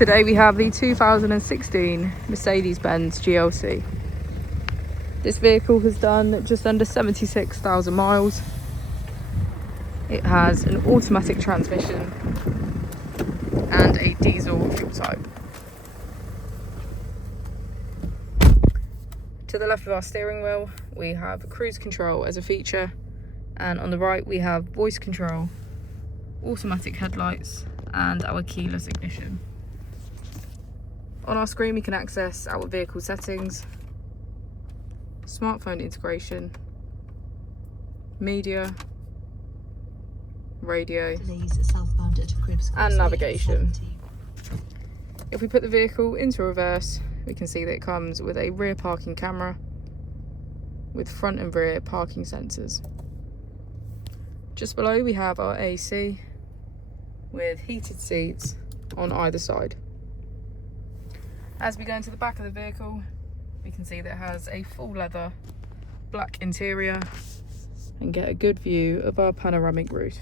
Today we have the 2016 Mercedes-Benz GLC. This vehicle has done just under 76,000 miles. It has an automatic transmission and a diesel fuel type. To the left of our steering wheel, we have cruise control as a feature, and on the right we have voice control, automatic headlights, and our keyless ignition. On our screen we can access our vehicle settings, smartphone integration, media, radio, and navigation. If we put the vehicle into reverse, we can see that it comes with a rear parking camera with front and rear parking sensors. Just below we have our AC with heated seats on either side. As we go into the back of the vehicle, we can see that it has a full leather black interior and get a good view of our panoramic roof.